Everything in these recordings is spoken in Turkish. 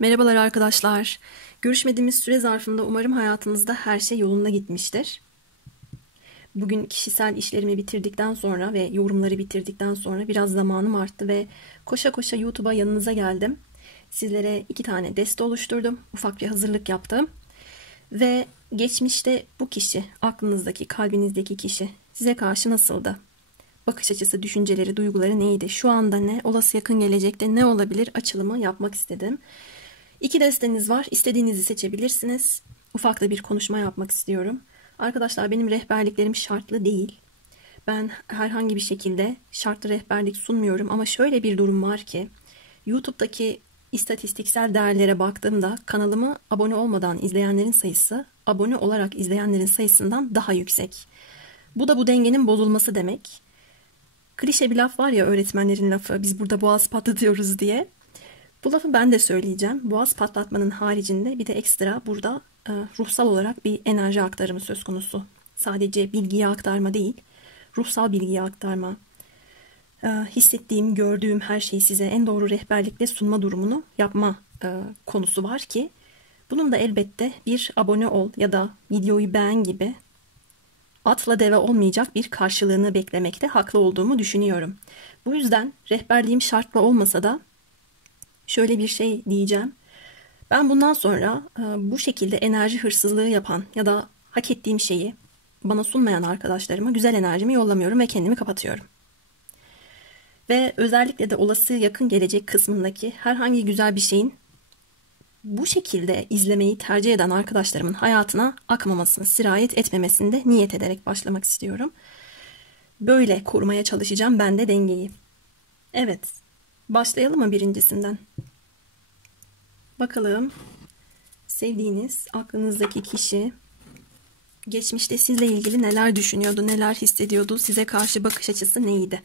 Merhabalar arkadaşlar. Görüşmediğimiz süre zarfında umarım hayatınızda her şey yolunda gitmiştir. Bugün kişisel işlerimi bitirdikten sonra ve yorumları bitirdikten sonra biraz zamanım arttı ve koşa koşa YouTube'a yanınıza geldim. Sizlere 2 tane deste oluşturdum. Ufak bir hazırlık yaptım. Ve geçmişte bu kişi, aklınızdaki, kalbinizdeki kişi size karşı nasıldı? Bakış açısı, düşünceleri, duyguları neydi? Şu anda ne? Olası yakın gelecekte ne olabilir? Açılımı yapmak istedim. 2 desteniz var. İstediğinizi seçebilirsiniz. Ufak da bir konuşma yapmak istiyorum. Arkadaşlar benim rehberliklerim şartlı değil. Ben herhangi bir şekilde şartlı rehberlik sunmuyorum ama şöyle bir durum var ki YouTube'daki istatistiksel değerlere baktığımda kanalımı abone olmadan izleyenlerin sayısı abone olarak izleyenlerin sayısından daha yüksek. Bu da bu dengenin bozulması demek. Klişe bir laf var ya, öğretmenlerin lafı, biz burada boğaz patlatıyoruz diye. Bu lafı ben de söyleyeceğim. Boğaz patlatmanın haricinde bir de ekstra burada ruhsal olarak bir enerji aktarımı söz konusu. Sadece bilgiyi aktarma değil, ruhsal bilgiyi aktarma. Hissettiğim, gördüğüm her şeyi size en doğru rehberlikle sunma durumunu yapma konusu var ki bunun da elbette bir abone ol ya da videoyu beğen gibi atla deve olmayacak bir karşılığını beklemekte haklı olduğumu düşünüyorum. Bu yüzden rehberliğim şartlı olmasa da şöyle bir şey diyeceğim. Ben bundan sonra bu şekilde enerji hırsızlığı yapan ya da hak ettiğim şeyi bana sunmayan arkadaşlarıma güzel enerjimi yollamıyorum ve kendimi kapatıyorum. Ve özellikle de olası yakın gelecek kısmındaki herhangi güzel bir şeyin bu şekilde izlemeyi tercih eden arkadaşlarımın hayatına akmamasını, sirayet etmemesini de niyet ederek başlamak istiyorum. Böyle korumaya çalışacağım ben de dengeyi. Evet, başlayalım mı birincisinden? Bakalım, sevdiğiniz, aklınızdaki kişi geçmişte sizle ilgili neler düşünüyordu, neler hissediyordu, size karşı bakış açısı neydi?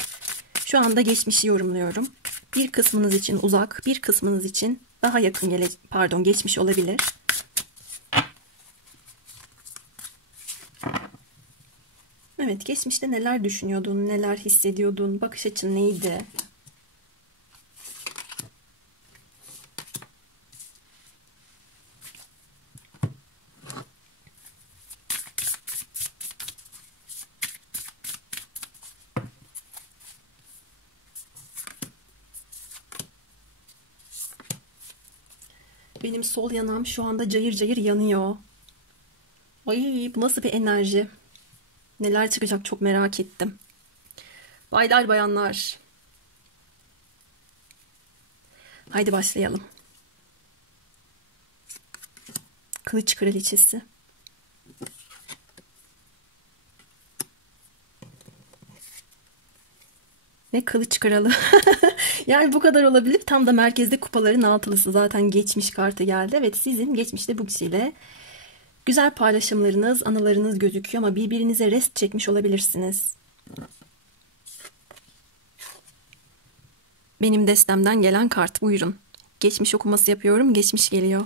Şu anda geçmişi yorumluyorum. Bir kısmınız için uzak, bir kısmınız için daha yakın geçmiş olabilir. Evet, geçmişte neler düşünüyordun, neler hissediyordun, bakış açın neydi? Benim sol yanağım şu anda cayır cayır yanıyor. Ay, bu nasıl bir enerji? Neler çıkacak çok merak ettim. Baylar bayanlar. Haydi başlayalım. Kılıç kraliçesi. Ve kılıç kralı. Yani bu kadar olabilir. Tam da merkezde kupaların altılısı zaten geçmiş kartı geldi. Evet, sizin geçmişte bu kişiyle güzel paylaşımlarınız, anılarınız gözüküyor ama birbirinize rest çekmiş olabilirsiniz. Benim destemden gelen kart, buyurun. Geçmiş okuması yapıyorum, geçmiş geliyor.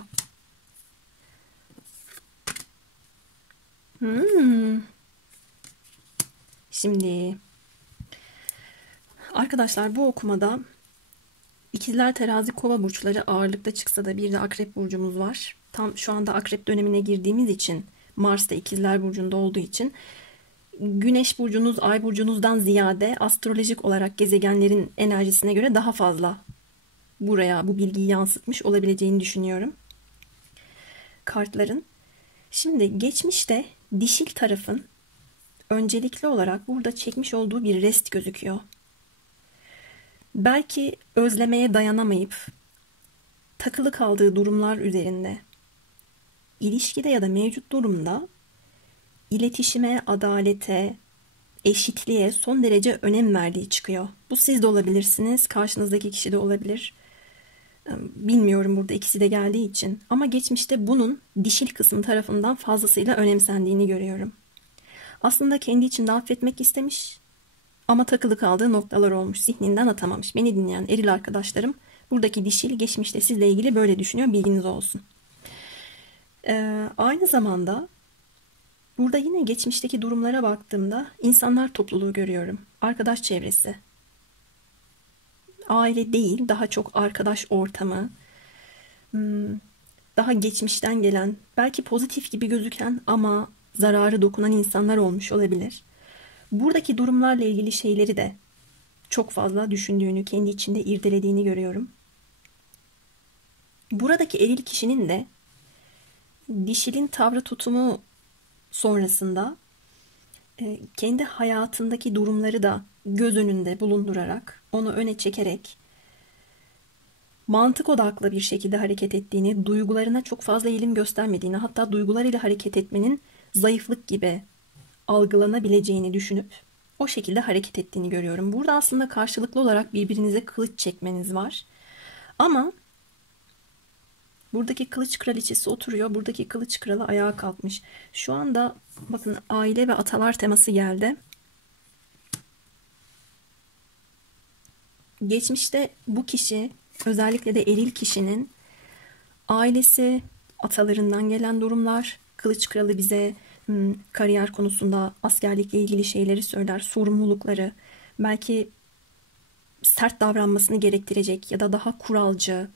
Şimdi arkadaşlar, bu okumada İkizler, Terazi, Kova burçları ağırlıkta çıksa da bir de Akrep burcumuz var. Tam şu anda Akrep dönemine girdiğimiz için, Mars da İkizler burcunda olduğu için Güneş burcunuz, Ay burcunuzdan ziyade astrolojik olarak gezegenlerin enerjisine göre daha fazla buraya bu bilgiyi yansıtmış olabileceğini düşünüyorum kartların. Şimdi geçmişte dişil tarafın öncelikli olarak burada çekmiş olduğu bir rest gözüküyor. Belki özlemeye dayanamayıp takılı kaldığı durumlar üzerinde, ilişkide ya da mevcut durumda iletişime, adalete, eşitliğe son derece önem verdiği çıkıyor. Bu siz de olabilirsiniz, karşınızdaki kişi de olabilir. Bilmiyorum burada ikisi de geldiği için. Ama geçmişte bunun dişil kısım tarafından fazlasıyla önemsendiğini görüyorum. Aslında kendi içinde affetmek istemiş ama takılı kaldığı noktalar olmuş. Zihninden atamamış. Beni dinleyen eril arkadaşlarım, buradaki dişil geçmişte sizle ilgili böyle düşünüyor. Bilginiz olsun. Aynı zamanda burada yine geçmişteki durumlara baktığımda insanlar topluluğu görüyorum. Arkadaş çevresi. Aile değil, daha çok arkadaş ortamı. daha geçmişten gelen, belki pozitif gibi gözüken ama zararı dokunan insanlar olmuş olabilir. Buradaki durumlarla ilgili şeyleri de çok fazla düşündüğünü, kendi içinde irdelediğini görüyorum. Buradaki eril kişinin de dişilin tavrı tutumu sonrasında kendi hayatındaki durumları da göz önünde bulundurarak, onu öne çekerek mantık odaklı bir şekilde hareket ettiğini, duygularına çok fazla eğilim göstermediğini, hatta duygularıyla hareket etmenin zayıflık gibi algılanabileceğini düşünüp o şekilde hareket ettiğini görüyorum. Burada aslında karşılıklı olarak birbirinize kılıç çekmeniz var. Ama buradaki kılıç kraliçesi oturuyor, buradaki kılıç kralı ayağa kalkmış. Şu anda bakın aile ve atalar teması geldi. Geçmişte bu kişi, özellikle de eril kişinin ailesi, atalarından gelen durumlar, kılıç kralı bize kariyer konusunda askerlikle ilgili şeyleri söyler, sorumlulukları, belki sert davranmasını gerektirecek ya da daha kuralcı,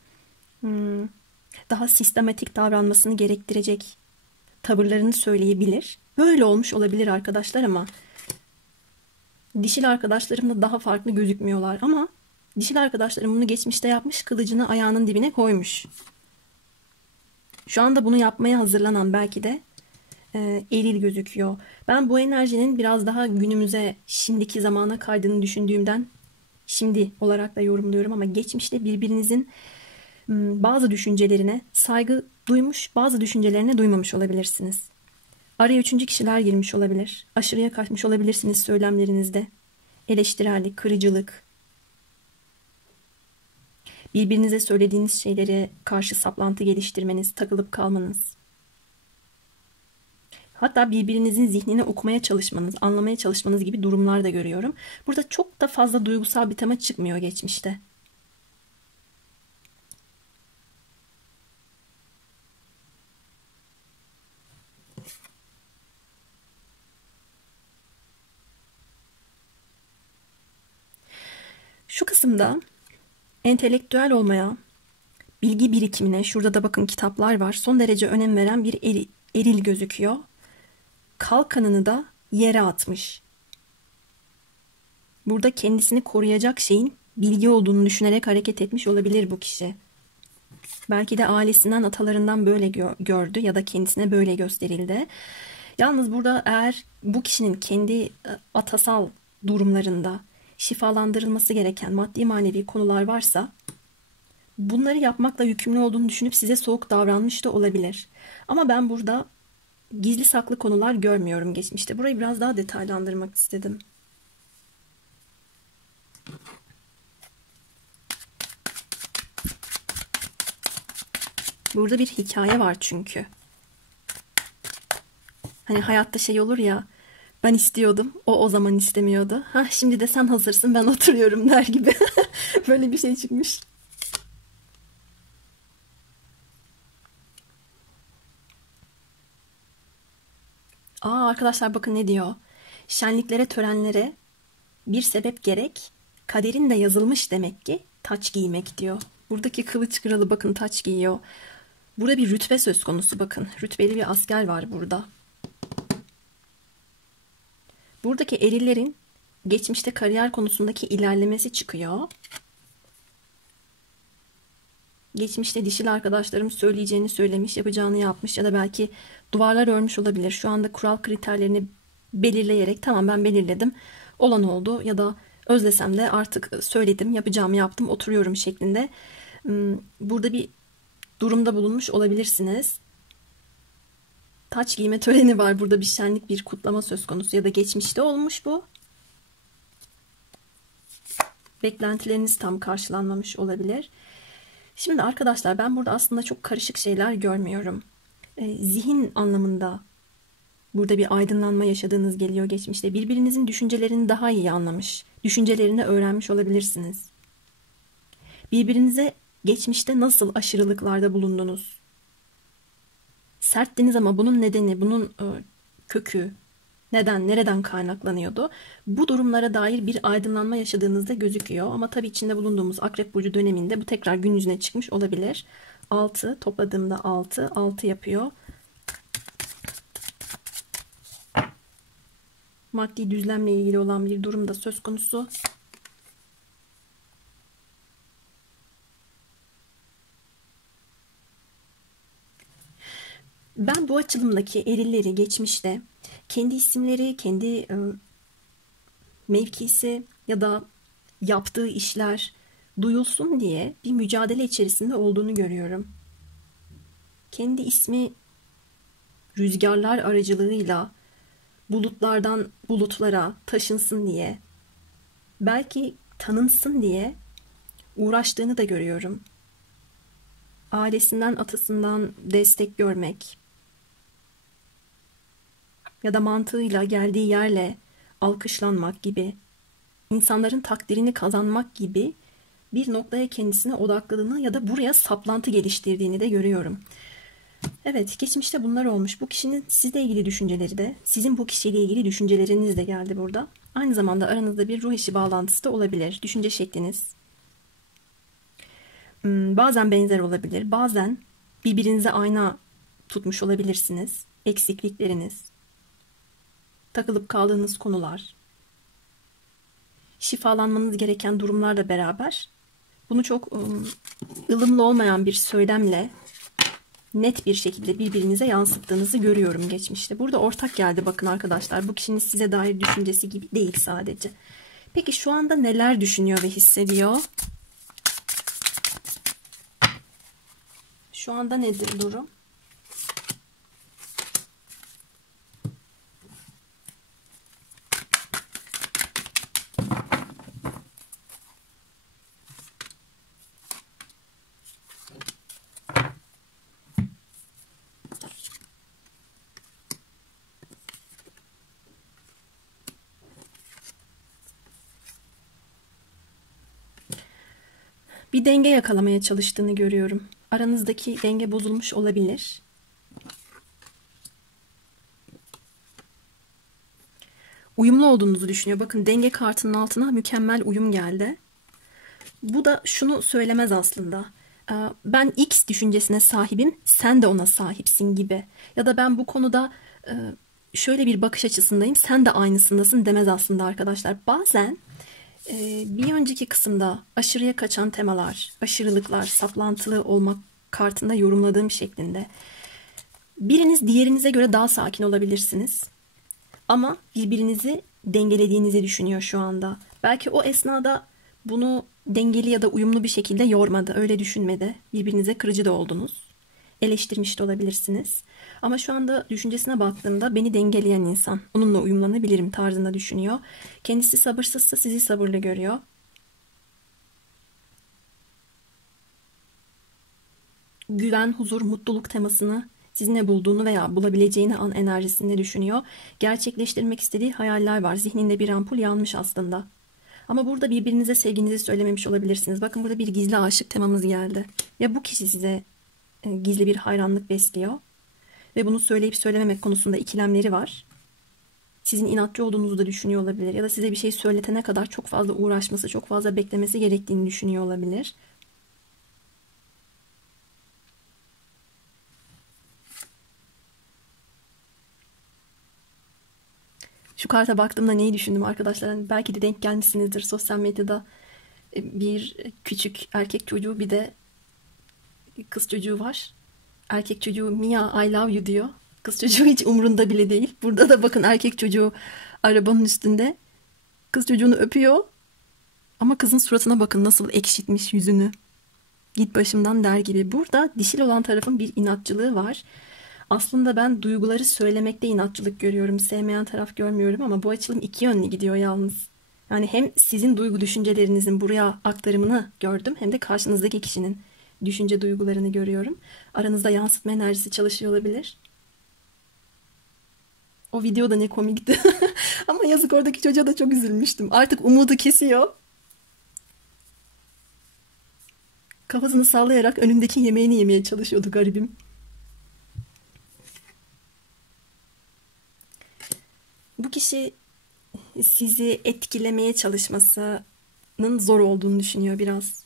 daha sistematik davranmasını gerektirecek tavırlarını söyleyebilir. Böyle olmuş olabilir arkadaşlar ama dişil arkadaşlarım da daha farklı gözükmüyorlar ama dişil arkadaşlarım bunu geçmişte yapmış, kılıcını ayağının dibine koymuş. Şu anda bunu yapmaya hazırlanan belki de eril gözüküyor. Ben bu enerjinin biraz daha günümüze, şimdiki zamana kaydığını düşündüğümden şimdi olarak da yorumluyorum ama geçmişte birbirinizin bazı düşüncelerine saygı duymuş, bazı düşüncelerine duymamış olabilirsiniz. Araya üçüncü kişiler girmiş olabilir. Aşırıya kaçmış olabilirsiniz söylemlerinizde. Eleştirellik, kırıcılık. Birbirinize söylediğiniz şeylere karşı saplantı geliştirmeniz, takılıp kalmanız. Hatta birbirinizin zihnini okumaya çalışmanız, anlamaya çalışmanız gibi durumlar da görüyorum. Burada çok da fazla duygusal bir tema çıkmıyor geçmişte. Şu kısımda entelektüel olmaya, bilgi birikimine, şurada da bakın kitaplar var, son derece önem veren bir eril gözüküyor. Kalkanını da yere atmış. Burada kendisini koruyacak şeyin bilgi olduğunu düşünerek hareket etmiş olabilir bu kişi. Belki de ailesinden, atalarından böyle gördü ya da kendisine böyle gösterildi. Yalnız burada eğer bu kişinin kendi atasal durumlarında şifalandırılması gereken maddi manevi konular varsa bunları yapmakla yükümlü olduğunu düşünüp size soğuk davranmış da olabilir. Ama ben burada gizli saklı konular görmüyorum geçmişte. Burayı biraz daha detaylandırmak istedim. Burada bir hikaye var çünkü. Hani hayatta şey olur ya, ben istiyordum, o zaman istemiyordu. Ha şimdi de sen hazırsın, ben oturuyorum der gibi. Böyle bir şey çıkmış. Arkadaşlar bakın ne diyor. Şenliklere, törenlere bir sebep gerek, kaderin de yazılmış demek ki taç giymek diyor. Buradaki kılıç kralı bakın taç giyiyor. Burada bir rütbe söz konusu bakın. Rütbeli bir asker var burada. Buradaki erillerin geçmişte kariyer konusundaki ilerlemesi çıkıyor. Geçmişte dişil arkadaşlarım söyleyeceğini söylemiş, yapacağını yapmış ya da belki duvarlar örmüş olabilir. Şu anda kural kriterlerini belirleyerek tamam ben belirledim, olan oldu ya da özlesem de artık söyledim, yapacağımı yaptım, oturuyorum şeklinde. Burada bir durumda bulunmuş olabilirsiniz. Taç giyme töreni var. Burada bir şenlik, bir kutlama söz konusu ya da geçmişte olmuş bu. Beklentileriniz tam karşılanmamış olabilir. Şimdi arkadaşlar ben burada aslında çok karışık şeyler görmüyorum. Zihin anlamında burada bir aydınlanma yaşadığınız geliyor geçmişte. Birbirinizin düşüncelerini daha iyi anlamış, düşüncelerini öğrenmiş olabilirsiniz. Birbirinize geçmişte nasıl aşırılıklarda bulundunuz? Serttiniz ama bunun nedeni, bunun kökü, neden, nereden kaynaklanıyordu? Bu durumlara dair bir aydınlanma yaşadığınızda gözüküyor. Ama tabii içinde bulunduğumuz Akrep Burcu döneminde bu tekrar gün yüzüne çıkmış olabilir. 6 topladığımda 6 yapıyor. Maddi düzlemle ilgili olan bir durum da söz konusu. Ben bu açılımdaki erilleri geçmişte kendi isimleri, kendi mevkisi ya da yaptığı işler duyulsun diye bir mücadele içerisinde olduğunu görüyorum. Kendi ismi rüzgarlar aracılığıyla bulutlardan bulutlara taşınsın diye, belki tanınsın diye uğraştığını da görüyorum. Ailesinden, atasından destek görmek ya da mantığıyla geldiği yerle alkışlanmak gibi, insanların takdirini kazanmak gibi bir noktaya kendisine odakladığını ya da buraya saplantı geliştirdiğini de görüyorum. Evet, geçmişte bunlar olmuş. Bu kişinin sizle ilgili düşünceleri de, sizin bu kişiyle ilgili düşünceleriniz de geldi burada. Aynı zamanda aranızda bir ruh eşi bağlantısı da olabilir. Düşünce şekliniz bazen benzer olabilir. Bazen birbirinize ayna tutmuş olabilirsiniz. Eksiklikleriniz, takılıp kaldığınız konular, şifalanmanız gereken durumlarla beraber bunu çok ılımlı olmayan bir söylemle net bir şekilde birbirinize yansıttığınızı görüyorum geçmişte. Burada ortak geldi bakın arkadaşlar. Bu kişinin size dair düşüncesi gibi değil sadece. Peki şu anda neler düşünüyor ve hissediyor? Şu anda nedir durum? Bir denge yakalamaya çalıştığını görüyorum. Aranızdaki denge bozulmuş olabilir. Uyumlu olduğunuzu düşünüyor. Bakın denge kartının altına mükemmel uyum geldi. Bu da şunu söylemez aslında. Ben X düşüncesine sahibim, sen de ona sahipsin gibi. Ya da ben bu konuda şöyle bir bakış açısındayım, sen de aynısındasın demez aslında arkadaşlar. Bazen bir önceki kısımda aşırıya kaçan temalar, aşırılıklar, saplantılı olmak kartında yorumladığım şeklinde. Biriniz diğerinize göre daha sakin olabilirsiniz. Ama birbirinizi dengelediğinizi düşünüyor şu anda. Belki o esnada bunu dengeli ya da uyumlu bir şekilde yormadı, öyle düşünmedi. Birbirinize kırıcı da oldunuz. Eleştirmiş de olabilirsiniz. Ama şu anda düşüncesine baktığımda beni dengeleyen insan, onunla uyumlanabilirim tarzında düşünüyor. Kendisi sabırsızsa sizi sabırlı görüyor. Güven, huzur, mutluluk temasını sizinle bulduğunu veya bulabileceğini an enerjisinde düşünüyor. Gerçekleştirmek istediği hayaller var. Zihninde bir ampul yanmış aslında. Ama burada birbirinize sevginizi söylememiş olabilirsiniz. Bakın burada bir gizli aşık temamız geldi. Ya bu kişi size gizli bir hayranlık besliyor ve bunu söyleyip söylememek konusunda ikilemleri var. Sizin inatçı olduğunuzu da düşünüyor olabilir ya da size bir şey söyletene kadar çok fazla uğraşması, çok fazla beklemesi gerektiğini düşünüyor olabilir. Şu karta baktığımda neyi düşündüm arkadaşlar? Hani belki de denk gelmişsinizdir sosyal medyada bir küçük erkek çocuğu bir de kız çocuğu var. Erkek çocuğu Mia I love you diyor. Kız çocuğu hiç umrunda bile değil. Burada da bakın erkek çocuğu arabanın üstünde. Kız çocuğunu öpüyor. Ama kızın suratına bakın nasıl ekşitmiş yüzünü. Git başımdan der gibi. Burada dişil olan tarafın bir inatçılığı var. Aslında ben duyguları söylemekte inatçılık görüyorum. Sevmeyen taraf görmüyorum ama bu açılım iki yönlü gidiyor yalnız. Yani hem sizin duygu düşüncelerinizin buraya aktarımını gördüm hem de karşınızdaki kişinin düşünce duygularını görüyorum. Aranızda yansıtma enerjisi çalışıyor olabilir. O video da ne komikti. Ama yazık oradaki çocuğa da çok üzülmüştüm. Artık umudu kesiyor. Kafasını sallayarak önündeki yemeğini yemeye çalışıyordu garibim. Bu kişi sizi etkilemeye çalışmasının zor olduğunu düşünüyor biraz.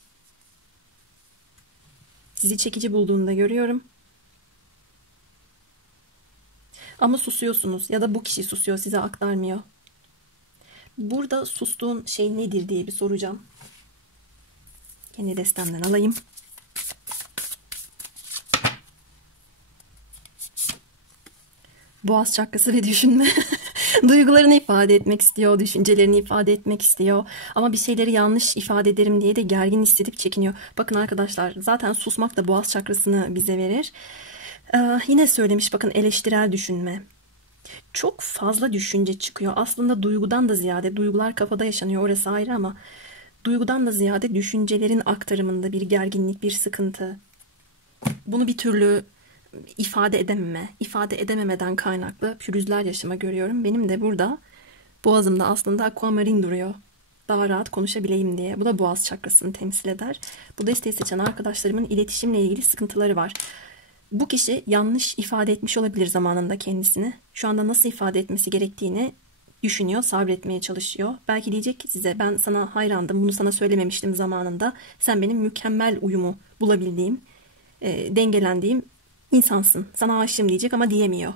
Sizi çekici bulduğunu da görüyorum. Ama susuyorsunuz ya da bu kişi susuyor, size aktarmıyor. Burada sustuğun şey nedir diye bir soracağım. Kendi destemden alayım. Boğaz çakrası ve düşünme. Duygularını ifade etmek istiyor, düşüncelerini ifade etmek istiyor. Ama bir şeyleri yanlış ifade ederim diye de gergin hissedip çekiniyor. Bakın arkadaşlar, zaten susmak da boğaz çakrasını bize verir. Yine söylemiş, bakın, eleştirel düşünme. Çok fazla düşünce çıkıyor. Aslında duygudan da ziyade, duygular kafada yaşanıyor, orası ayrı, ama duygudan da ziyade düşüncelerin aktarımında bir gerginlik, bir sıkıntı. Bunu bir türlü ifade edememeden kaynaklı pürüzler yaşama görüyorum. Benim de burada boğazımda aslında aquamarin duruyor. Daha rahat konuşabileyim diye. Bu da boğaz çakrasını temsil eder. Bu desteği seçen arkadaşlarımın iletişimle ilgili sıkıntıları var. Bu kişi yanlış ifade etmiş olabilir zamanında kendisini. Şu anda nasıl ifade etmesi gerektiğini düşünüyor, sabretmeye çalışıyor. Belki diyecek ki size, ben sana hayrandım, bunu sana söylememiştim zamanında. Sen benim mükemmel uyumu bulabildiğim, dengelendiğim insansın. Sana aşığım diyecek ama diyemiyor.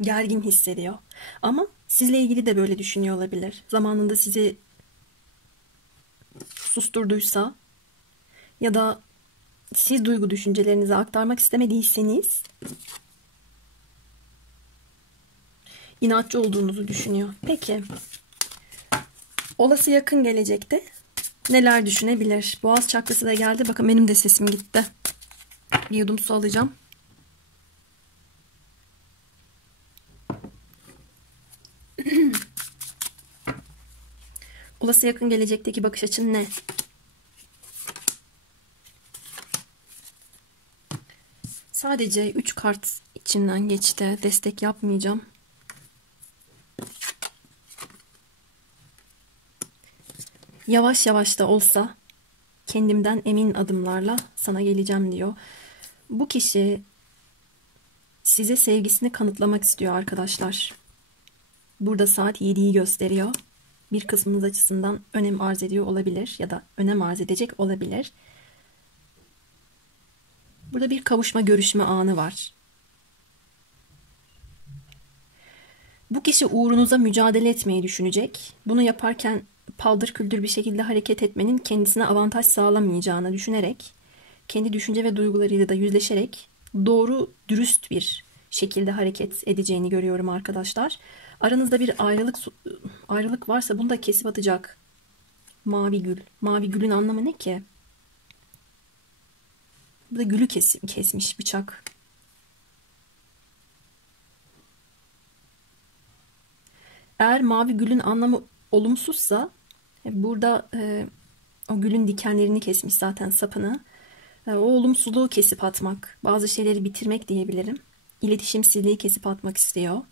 Gergin hissediyor. Ama sizle ilgili de böyle düşünüyor olabilir. Zamanında sizi susturduysa ya da siz duygu düşüncelerinizi aktarmak istemediyseniz inatçı olduğunuzu düşünüyor. Peki, olası yakın gelecekte neler düşünebilir? Boğaz çakrası da geldi. Bakın, benim de sesim gitti. Bir yudum su alacağım. Olası yakın gelecekteki bakış açın ne? Sadece 3 kart içinden geçti. Destek yapmayacağım. Yavaş yavaş da olsa kendimden emin adımlarla sana geleceğim diyor. Bu kişi size sevgisini kanıtlamak istiyor arkadaşlar. Burada saat 7'yi gösteriyor. Bir kısmınız açısından önem arz ediyor olabilir ya da önem arz edecek olabilir. Burada bir kavuşma, görüşme anı var. Bu kişi uğrunuza mücadele etmeyi düşünecek. Bunu yaparken paldır küldür bir şekilde hareket etmenin kendisine avantaj sağlamayacağını düşünerek, kendi düşünce ve duygularıyla da yüzleşerek doğru, dürüst bir şekilde hareket edeceğini görüyorum arkadaşlar. Aranızda bir ayrılık varsa bunu da kesip atacak. Mavi gül. Mavi gülün anlamı ne ki? Burada gülü kesmiş bıçak. Eğer mavi gülün anlamı olumsuzsa, burada o gülün dikenlerini kesmiş zaten, sapını. O olumsuzluğu kesip atmak, bazı şeyleri bitirmek diyebilirim. İletişimsizliği kesip atmak istiyor.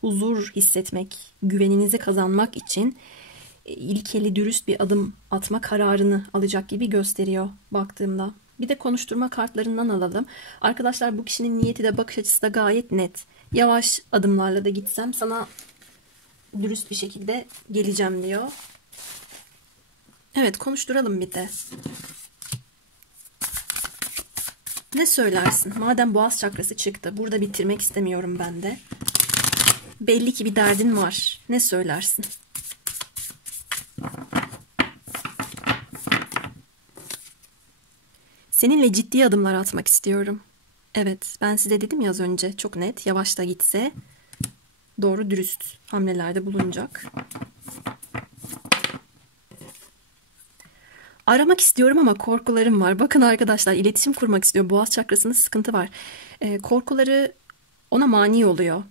Huzur hissetmek, güveninizi kazanmak için ilkeli, dürüst bir adım atma kararını alacak gibi gösteriyor baktığımda. Bir de konuşturma kartlarından alalım. Arkadaşlar, bu kişinin niyeti de bakış açısı da gayet net. Yavaş adımlarla da gitsem sana dürüst bir şekilde geleceğim diyor. Evet, konuşturalım bir de. Ne söylersin? Madem boğaz çakrası çıktı, burada bitirmek istemiyorum ben de. Belli ki bir derdin var. Ne söylersin? Seninle ciddi adımlar atmak istiyorum. Evet, ben size dedim ya az önce, çok net, yavaş da gitse doğru dürüst hamlelerde bulunacak. Aramak istiyorum ama korkularım var. Bakın arkadaşlar, iletişim kurmak istiyor. Boğaz çakrasında sıkıntı var. Korkuları ona mani oluyor.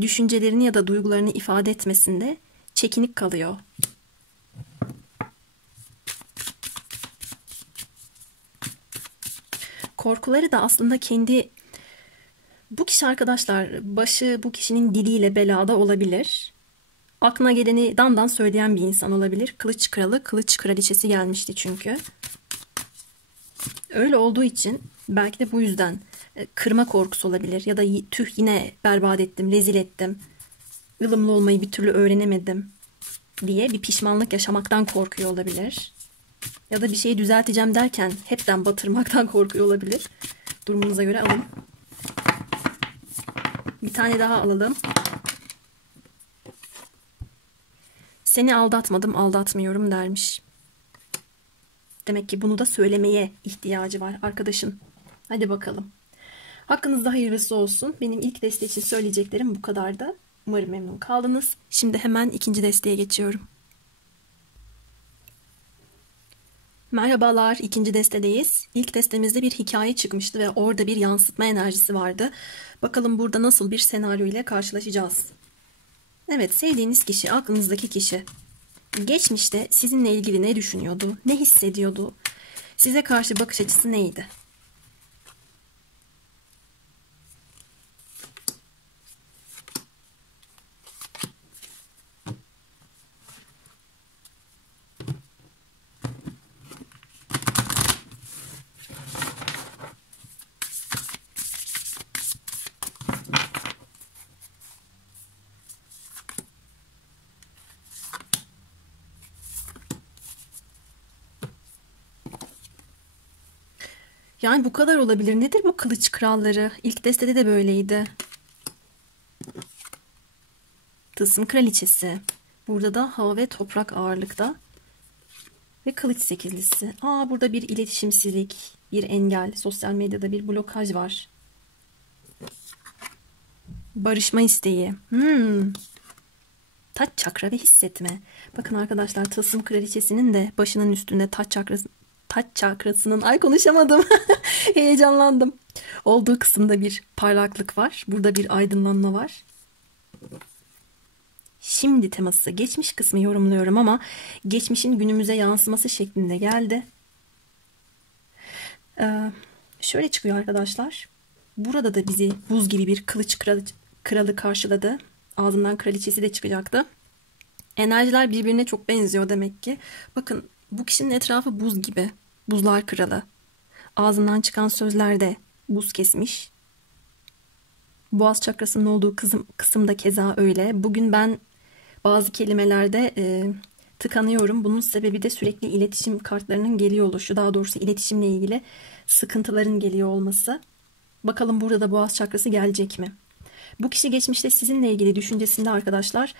Düşüncelerini ya da duygularını ifade etmesinde çekinik kalıyor. Korkuları da aslında kendi... Bu kişi arkadaşlar, başı bu kişinin diliyle belada olabilir. Aklına geleni dandan söyleyen bir insan olabilir. Kılıç kralı, kılıç kraliçesi gelmişti çünkü. Öyle olduğu için belki de bu yüzden kırma korkusu olabilir. Ya da tüh, yine berbat ettim, rezil ettim. Ilımlı olmayı bir türlü öğrenemedim diye bir pişmanlık yaşamaktan korkuyor olabilir. Ya da bir şeyi düzelteceğim derken hepten batırmaktan korkuyor olabilir. Durumunuza göre alın. Bir tane daha alalım. Seni aldatmadım, aldatmıyorum dermiş. Demek ki bunu da söylemeye ihtiyacı var arkadaşın. Hadi bakalım. Hakkınızda hayırlısı olsun. Benim ilk deste için söyleyeceklerim bu kadardı. Umarım memnun kaldınız. Şimdi hemen ikinci desteye geçiyorum. Merhabalar, ikinci destedeyiz. İlk destemizde bir hikaye çıkmıştı ve orada bir yansıtma enerjisi vardı. Bakalım burada nasıl bir senaryo ile karşılaşacağız. Evet, sevdiğiniz kişi, aklınızdaki kişi. Geçmişte sizinle ilgili ne düşünüyordu, ne hissediyordu, size karşı bakış açısı neydi? Yani bu kadar olabilir. Nedir bu kılıç kralları? İlk destede de böyleydi. Tılsım kraliçesi. Burada da hava ve toprak ağırlıkta. Ve kılıç sekizlisi. Burada bir iletişimsizlik, bir engel, sosyal medyada bir blokaj var. Barışma isteği. Taç çakra ve hissetme. Bakın arkadaşlar, tılsım kraliçesinin de başının üstünde taç çakrasının, ay konuşamadım. Heyecanlandım. Olduğu kısımda bir parlaklık var. Burada bir aydınlanma var. Şimdi teması, geçmiş kısmı yorumluyorum ama geçmişin günümüze yansıması şeklinde geldi. Şöyle çıkıyor arkadaşlar. Burada da bizi buz gibi bir kılıç kralı karşıladı. Ağzından kraliçesi de çıkacaktı. Enerjiler birbirine çok benziyor demek ki. Bakın, bu kişinin etrafı buz gibi. Buzlar kralı. Ağzından çıkan sözlerde buz kesmiş. Boğaz çakrasının olduğu kısımda keza öyle. Bugün ben bazı kelimelerde tıkanıyorum. Bunun sebebi de sürekli iletişim kartlarının geliyor oluşu. Daha doğrusu iletişimle ilgili sıkıntıların geliyor olması. Bakalım burada da boğaz çakrası gelecek mi? Bu kişi geçmişte sizinle ilgili düşüncesinde arkadaşlar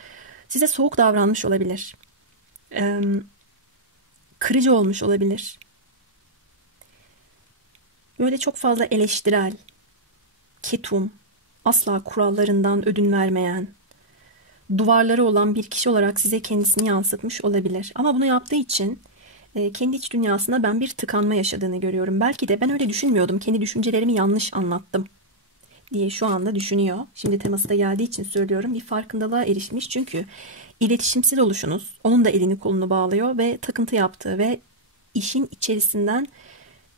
size soğuk davranmış olabilir. Kırıcı olmuş olabilir. Böyle çok fazla eleştirel, ketum, asla kurallarından ödün vermeyen, duvarları olan bir kişi olarak size kendisini yansıtmış olabilir. Ama bunu yaptığı için kendi iç dünyasında ben bir tıkanma yaşadığını görüyorum. Belki de ben öyle düşünmüyordum, kendi düşüncelerimi yanlış anlattım diye şu anda düşünüyor. Şimdi teması da geldiği için söylüyorum. Bir farkındalığa erişmiş, çünkü iletişimsiz oluşunuz onun da elini kolunu bağlıyor ve takıntı yaptığı ve işin içerisinden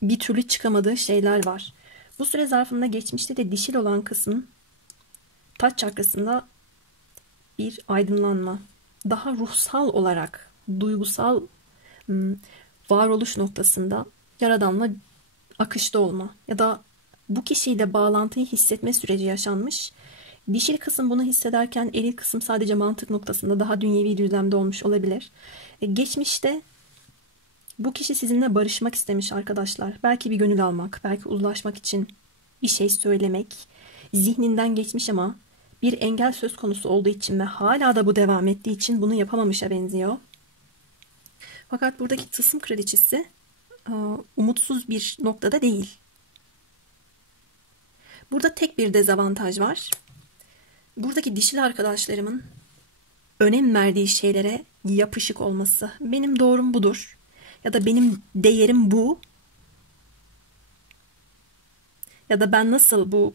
bir türlü çıkamadığı şeyler var. Bu süre zarfında geçmişte de dişil olan kısmın taç çakrasında bir aydınlanma, daha ruhsal olarak duygusal varoluş noktasında Yaradan'la akışta olma ya da bu kişiyle bağlantıyı hissetme süreci yaşanmış. Dişil kısım bunu hissederken eril kısım sadece mantık noktasında daha dünyevi düzlemde olmuş olabilir. Geçmişte bu kişi sizinle barışmak istemiş arkadaşlar. Belki bir gönül almak, belki uzlaşmak için bir şey söylemek zihninden geçmiş ama bir engel söz konusu olduğu için ve hala da bu devam ettiği için bunu yapamamışa benziyor. Fakat buradaki tılsım kraliçesi umutsuz bir noktada değil. Burada tek bir dezavantaj var. Buradaki dişil arkadaşlarımın önem verdiği şeylere yapışık olması. Benim doğrum budur. Ya da benim değerim bu. Ya da ben nasıl bu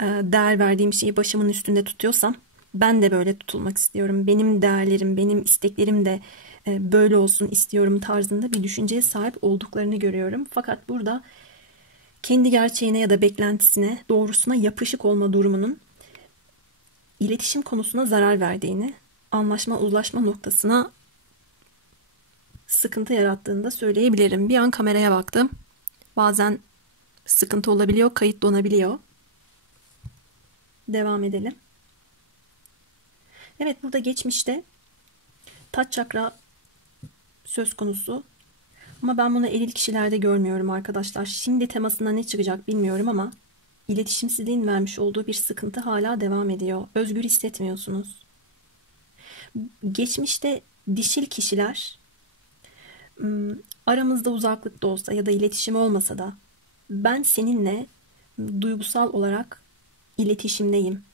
değer verdiğim şeyi başımın üstünde tutuyorsam ben de böyle tutulmak istiyorum. Benim değerlerim, benim isteklerim de böyle olsun istiyorum tarzında bir düşünceye sahip olduklarını görüyorum. Fakat burada kendi gerçeğine ya da beklentisine, doğrusuna yapışık olma durumunun iletişim konusuna zarar verdiğini, anlaşma, uzlaşma noktasına sıkıntı yarattığını da söyleyebilirim. Bir an kameraya baktım. Bazen sıkıntı olabiliyor, kayıt donabiliyor. Devam edelim. Evet, burada geçmişte taç çakra söz konusu. Ama ben bunu eril kişilerde görmüyorum arkadaşlar. Şimdi temasında ne çıkacak bilmiyorum ama iletişimsizliğin vermiş olduğu bir sıkıntı hala devam ediyor. Özgür hissetmiyorsunuz. Geçmişte dişil kişiler aramızda uzaklık da olsa ya da iletişim olmasa da ben seninle duygusal olarak iletişimdeyim.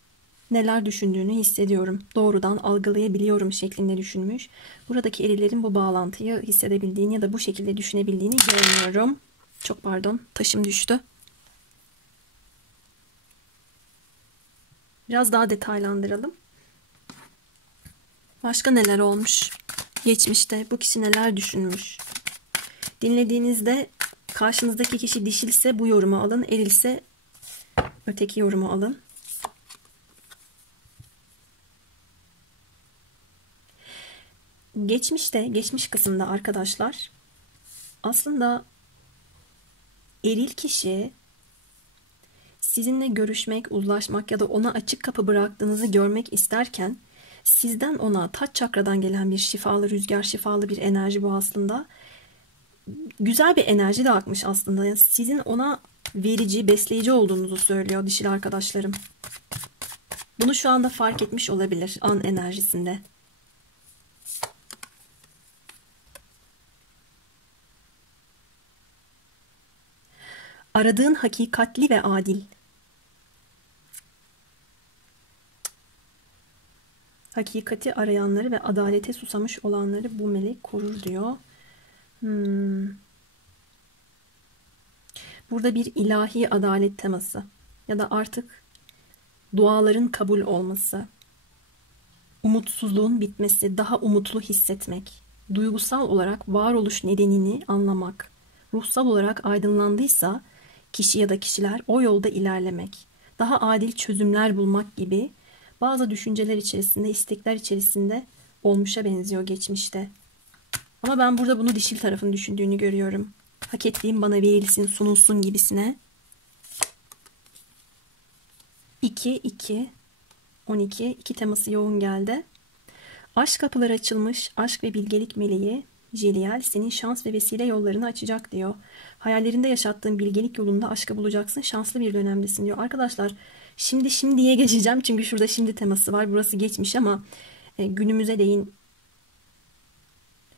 Neler düşündüğünü hissediyorum. Doğrudan algılayabiliyorum şeklinde düşünmüş. Buradaki erilerin bu bağlantıyı hissedebildiğini ya da bu şekilde düşünebildiğini görmüyorum. Çok pardon, taşım düştü. Biraz daha detaylandıralım. Başka neler olmuş? Geçmişte bu kişi neler düşünmüş? Dinlediğinizde karşınızdaki kişi dişilse bu yorumu alın, erilse öteki yorumu alın. Geçmişte, geçmiş kısımda arkadaşlar, aslında eril kişi sizinle görüşmek, uzlaşmak ya da ona açık kapı bıraktığınızı görmek isterken sizden ona taç çakradan gelen bir şifalı rüzgar, şifalı bir enerji bu aslında. Güzel bir enerji de akmış aslında. Yani sizin ona verici, besleyici olduğunuzu söylüyor dişil arkadaşlarım. Bunu şu anda fark etmiş olabilir an enerjisinde. Aradığın hakikatli ve adil. Hakikati arayanları ve adalete susamış olanları bu melek korur diyor. Burada bir ilahi adalet teması ya da artık duaların kabul olması, umutsuzluğun bitmesi, daha umutlu hissetmek, duygusal olarak varoluş nedenini anlamak, ruhsal olarak aydınlandıysa kişi ya da kişiler o yolda ilerlemek, daha adil çözümler bulmak gibi bazı düşünceler içerisinde, istekler içerisinde olmuşa benziyor geçmişte. Ama ben burada bunu dişil tarafın düşündüğünü görüyorum. Hak ettiğim bana verilsin, sunulsun gibisine. 2, 2, 12, 2 teması yoğun geldi. Aşk kapıları açılmış, aşk ve bilgelik meleği Jeliel senin şans ve vesile yollarını açacak diyor. Hayallerinde yaşattığın bilgelik yolunda aşkı bulacaksın, şanslı bir dönemdesin diyor. Arkadaşlar şimdiye geçeceğim çünkü şurada şimdi teması var. Burası geçmiş ama günümüze değin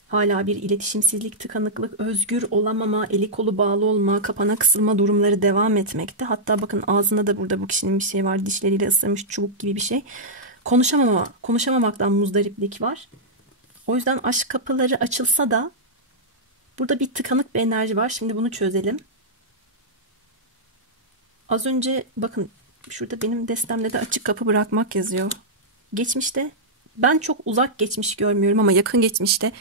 hala bir iletişimsizlik, tıkanıklık, özgür olamama, eli kolu bağlı olma, kapana kısılma durumları devam etmekte. Hatta bakın ağzında da burada bu kişinin bir şey var. Dişleriyle ısırmış çubuk gibi bir şey. Konuşamamaktan muzdariplik var. O yüzden aşk kapıları açılsa da burada bir tıkanık bir enerji var. Şimdi bunu çözelim. Az önce bakın şurada benim destemde de açık kapı bırakmak yazıyor. Geçmişte ben çok uzak geçmiş görmüyorum ama yakın geçmişte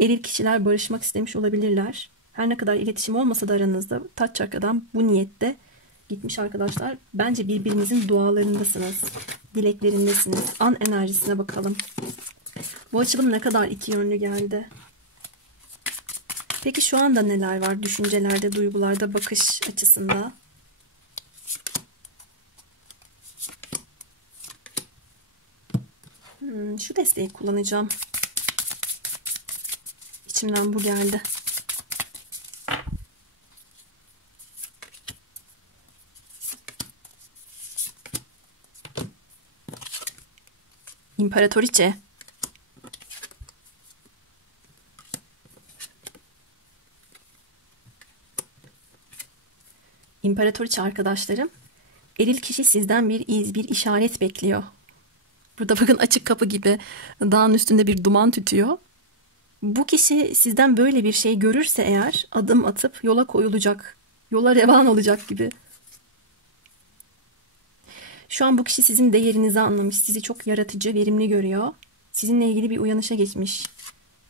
eril kişiler barışmak istemiş olabilirler. Her ne kadar iletişim olmasa da aranızda taç çakradan bu niyette gitmiş arkadaşlar. Bence birbirinizin dualarındasınız. Dileklerindesiniz. An enerjisine bakalım. Bu açılım ne kadar iki yönlü geldi. Peki şu anda neler var düşüncelerde, duygularda, bakış açısında? Şu desteği kullanacağım. İçimden bu geldi. İmparatoriçe. İmparatoriçe arkadaşlarım, eril kişi sizden bir iz, bir işaret bekliyor. Burada bakın açık kapı gibi dağın üstünde bir duman tütüyor. Bu kişi sizden böyle bir şey görürse eğer adım atıp yola koyulacak. Yola revan olacak gibi. Şu an bu kişi sizin değerinizi anlamış. Sizi çok yaratıcı, verimli görüyor. Sizinle ilgili bir uyanışa geçmiş.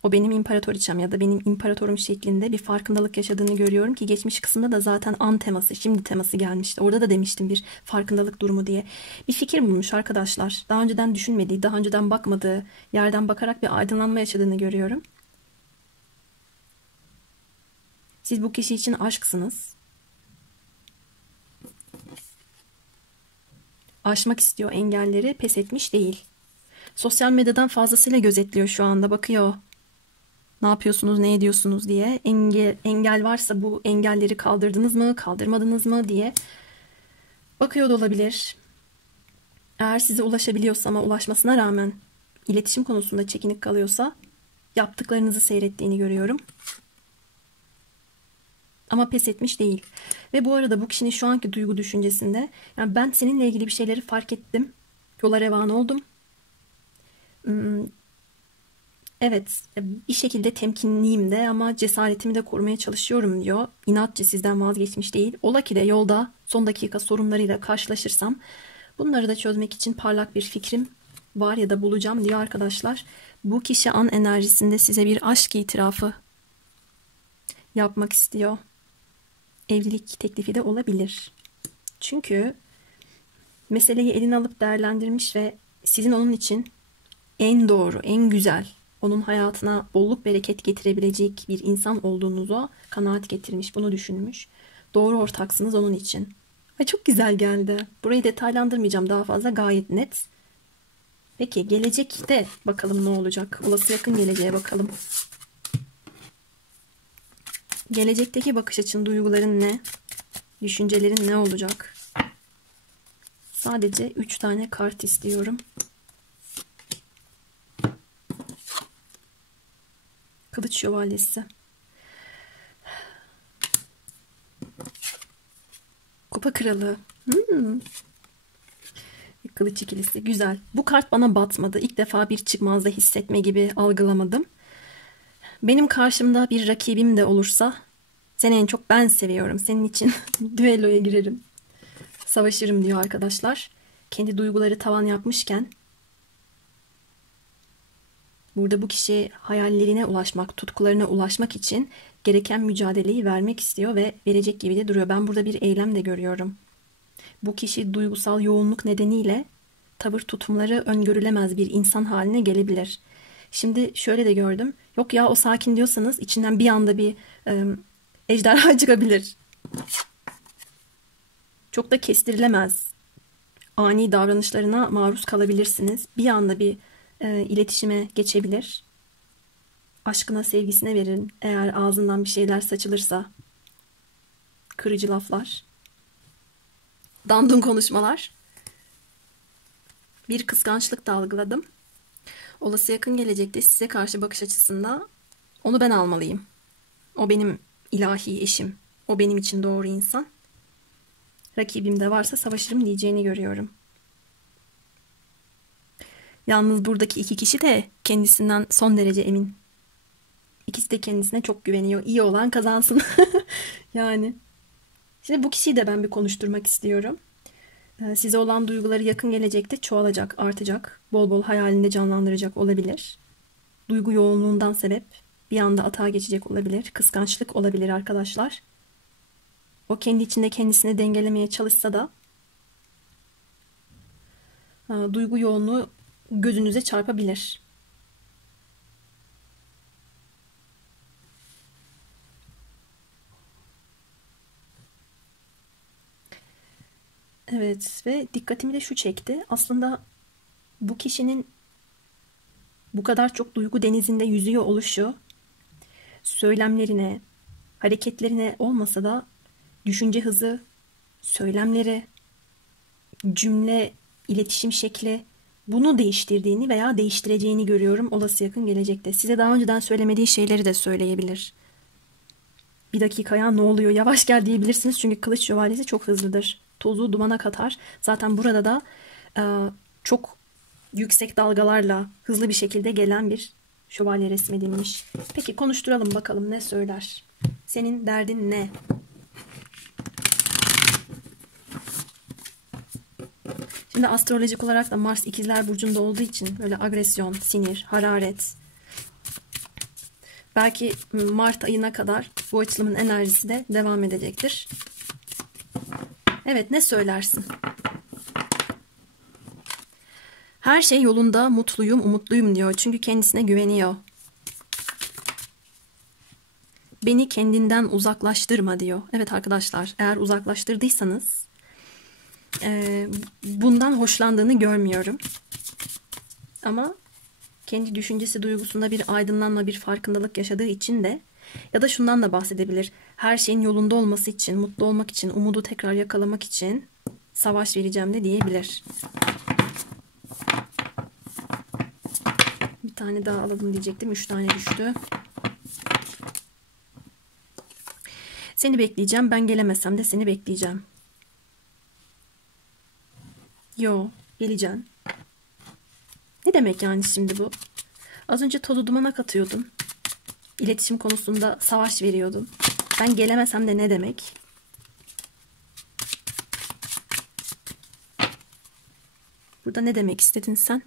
O benim imparatoriçem ya da benim imparatorum şeklinde bir farkındalık yaşadığını görüyorum ki geçmiş kısımda da zaten an teması, şimdi teması gelmişti. Orada da demiştim bir farkındalık durumu diye. Bir fikir bulmuş arkadaşlar. Daha önceden düşünmediği, daha önceden bakmadığı yerden bakarak bir aydınlanma yaşadığını görüyorum. Siz bu kişi için aşksınız. Aşmak istiyor engelleri, pes etmiş değil. Sosyal medyadan fazlasıyla gözetliyor şu anda, bakıyor. Ne yapıyorsunuz, ne ediyorsunuz diye. Engel varsa bu engelleri kaldırdınız mı, kaldırmadınız mı diye bakıyor da olabilir. Eğer size ulaşabiliyorsa ama ulaşmasına rağmen iletişim konusunda çekinik kalıyorsa yaptıklarınızı seyrettiğini görüyorum. Ama pes etmiş değil. Ve bu arada bu kişinin şu anki duygu düşüncesinde, yani ben seninle ilgili bir şeyleri fark ettim. Yola revan oldum. Evet, bir şekilde temkinliyim de ama cesaretimi de korumaya çalışıyorum diyor. İnatçı, sizden vazgeçmiş değil. Ola ki de yolda son dakika sorunlarıyla karşılaşırsam bunları da çözmek için parlak bir fikrim var ya da bulacağım diyor arkadaşlar. Bu kişi an enerjisinde size bir aşk itirafı yapmak istiyor. Evlilik teklifi de olabilir. Çünkü meseleyi eline alıp değerlendirmiş ve sizin onun için en doğru, en güzel, onun hayatına bolluk bereket getirebilecek bir insan olduğunuza kanaat getirmiş, bunu düşünmüş. Doğru ortaksınız onun için. Ay çok güzel geldi. Burayı detaylandırmayacağım daha fazla, gayet net. Peki gelecekte bakalım ne olacak? Olası yakın geleceğe bakalım. Gelecekteki bakış açın, duyguların ne? Düşüncelerin ne olacak? Sadece 3 tane kart istiyorum. Kılıç şövalyesi. Kupa kralı. Kılıç ikilisi. Güzel. Bu kart bana batmadı. İlk defa bir çıkmazda hissetme gibi algılamadım. Benim karşımda bir rakibim de olursa seni en çok ben seviyorum. Senin için düelloya girerim. Savaşırım diyor arkadaşlar. Kendi duyguları tavan yapmışken burada bu kişi hayallerine ulaşmak, tutkularına ulaşmak için gereken mücadeleyi vermek istiyor ve verecek gibi de duruyor. Ben burada bir eylem de görüyorum. Bu kişi duygusal yoğunluk nedeniyle tavır tutumları öngörülemez bir insan haline gelebilir. Şimdi şöyle de gördüm. Yok ya o sakin diyorsanız içinden bir anda bir ejderha çıkabilir. Çok da kestirilemez. Ani davranışlarına maruz kalabilirsiniz. Bir anda bir iletişime geçebilir. Aşkına, sevgisine verin. Eğer ağzından bir şeyler saçılırsa, kırıcı laflar, dandun konuşmalar. Bir kıskançlık da algıladım. Olası yakın gelecekte size karşı bakış açısında onu ben almalıyım. O benim ilahi eşim. O benim için doğru insan. Rakibim de varsa savaşırım diyeceğini görüyorum. Yalnız buradaki iki kişi de kendisinden son derece emin. İkisi de kendisine çok güveniyor. İyi olan kazansın. Yani. Şimdi bu kişiyi de ben bir konuşturmak istiyorum. Size olan duyguları yakın gelecekte çoğalacak, artacak. Bol bol hayalinde canlandıracak olabilir. Duygu yoğunluğundan sebep bir anda atağa geçecek olabilir. Kıskançlık olabilir arkadaşlar. O kendi içinde kendisini dengelemeye çalışsa da duygu yoğunluğu gözünüze çarpabilir. Evet ve dikkatimi de şu çekti. Aslında bu kişinin bu kadar çok duygu denizinde yüzüyor oluşu söylemlerine, hareketlerine olmasa da düşünce hızı, söylemleri, cümle, iletişim şekli bunu değiştirdiğini veya değiştireceğini görüyorum olası yakın gelecekte. Size daha önceden söylemediği şeyleri de söyleyebilir. Bir dakika ya ne oluyor yavaş gel diyebilirsiniz çünkü kılıç şövalyesi çok hızlıdır. Tozu dumana katar. Zaten burada da çok yüksek dalgalarla hızlı bir şekilde gelen bir şövalye resmedilmiş. Peki konuşturalım bakalım ne söyler? Senin derdin ne? Şimdi astrolojik olarak da Mars İkizler Burcu'nda olduğu için böyle agresyon, sinir, hararet. Belki Mart ayına kadar bu açılımın enerjisi de devam edecektir. Evet ne söylersin? Her şey yolunda, mutluyum, umutluyum diyor. Çünkü kendisine güveniyor. Beni kendinden uzaklaştırma diyor. Evet arkadaşlar, eğer uzaklaştırdıysanız bundan hoşlandığını görmüyorum. Ama kendi düşüncesi duygusunda bir aydınlanma, bir farkındalık yaşadığı için de ya da şundan da bahsedebilir. Her şeyin yolunda olması için, mutlu olmak için, umudu tekrar yakalamak için savaş vereceğim de diyebilir. Bir tane daha alalım diyecektim. 3 tane düştü. Seni bekleyeceğim. Ben gelemesem de seni bekleyeceğim. Yo, geleceğim. Ne demek yani şimdi bu? Az önce tozu dumana katıyordun. İletişim konusunda savaş veriyordun. Ben gelemesem de ne demek? Burada ne demek istedin sen?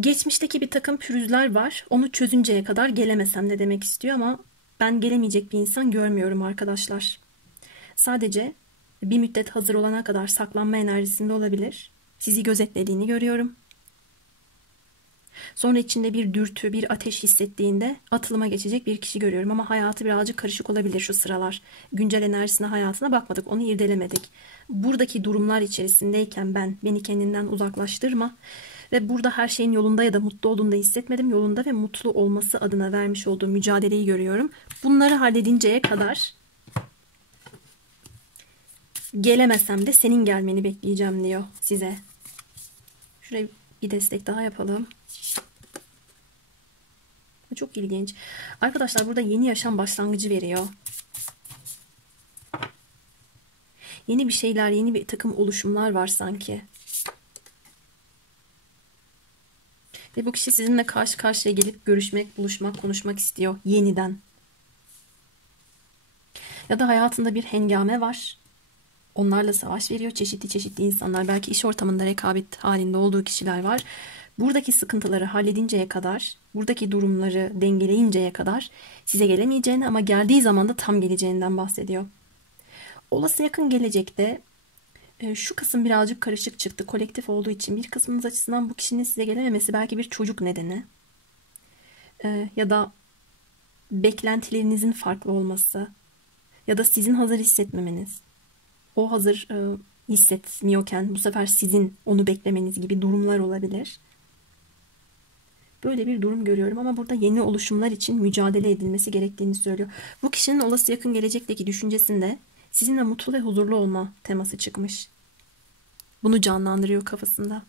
Geçmişteki bir takım pürüzler var. Onu çözünceye kadar gelemesem ne demek istiyor ama ben gelemeyecek bir insan görmüyorum arkadaşlar. Sadece bir müddet hazır olana kadar saklanma enerjisinde olabilir. Sizi gözetlediğini görüyorum. Sonra içinde bir dürtü, bir ateş hissettiğinde atılıma geçecek bir kişi görüyorum. Ama hayatı birazcık karışık olabilir şu sıralar. Güncel enerjisine, hayatına bakmadık, onu irdelemedik. Buradaki durumlar içerisindeyken beni kendinden uzaklaştırma. Ve burada her şeyin yolunda ya da mutlu olduğunu da hissetmedim. Yolunda ve mutlu olması adına vermiş olduğu mücadeleyi görüyorum. Bunları halledinceye kadar gelemesem de senin gelmeni bekleyeceğim diyor size. Şuraya bir destek daha yapalım. Çok ilginç. Arkadaşlar burada yeni yaşam başlangıcı veriyor. Yeni bir şeyler, yeni bir takım oluşumlar var sanki. Ve bu kişi sizinle karşı karşıya gelip görüşmek, buluşmak, konuşmak istiyor yeniden. Ya da hayatında bir hengame var. Onlarla savaş veriyor. Çeşitli çeşitli insanlar, belki iş ortamında rekabet halinde olduğu kişiler var. Buradaki sıkıntıları halledinceye kadar, buradaki durumları dengeleyinceye kadar size gelemeyeceğini ama geldiği zaman da tam geleceğinden bahsediyor. Olası yakın gelecekte şu kısım birazcık karışık çıktı. Kolektif olduğu için bir kısmınız açısından bu kişinin size gelememesi belki bir çocuk nedeni. Ya da beklentilerinizin farklı olması. Ya da sizin hazır hissetmemeniz. O hazır hissetmiyorken bu sefer sizin onu beklemeniz gibi durumlar olabilir. Böyle bir durum görüyorum ama burada yeni oluşumlar için mücadele edilmesi gerektiğini söylüyor. Bu kişinin olası yakın gelecekteki düşüncesinde sizinle mutlu ve huzurlu olma teması çıkmış. Bunu canlandırıyor kafasında.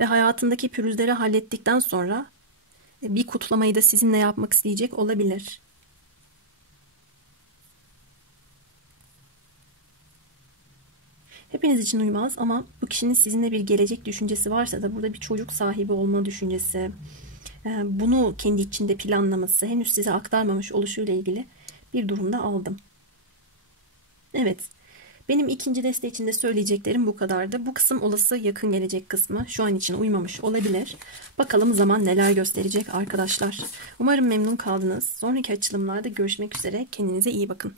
Ve hayatındaki pürüzleri hallettikten sonra bir kutlamayı da sizinle yapmak isteyecek olabilir. Hepiniz için uymaz ama bu kişinin sizinle bir gelecek düşüncesi varsa da burada bir çocuk sahibi olma düşüncesi, bunu kendi içinde planlaması, henüz size aktarmamış oluşuyla ilgili bir durumda aldım. Evet, benim ikinci deste için de söyleyeceklerim bu kadardı. Bu kısım olası yakın gelecek kısmı. Şu an için uymamış olabilir. Bakalım zaman neler gösterecek arkadaşlar. Umarım memnun kaldınız. Sonraki açılımlarda görüşmek üzere. Kendinize iyi bakın.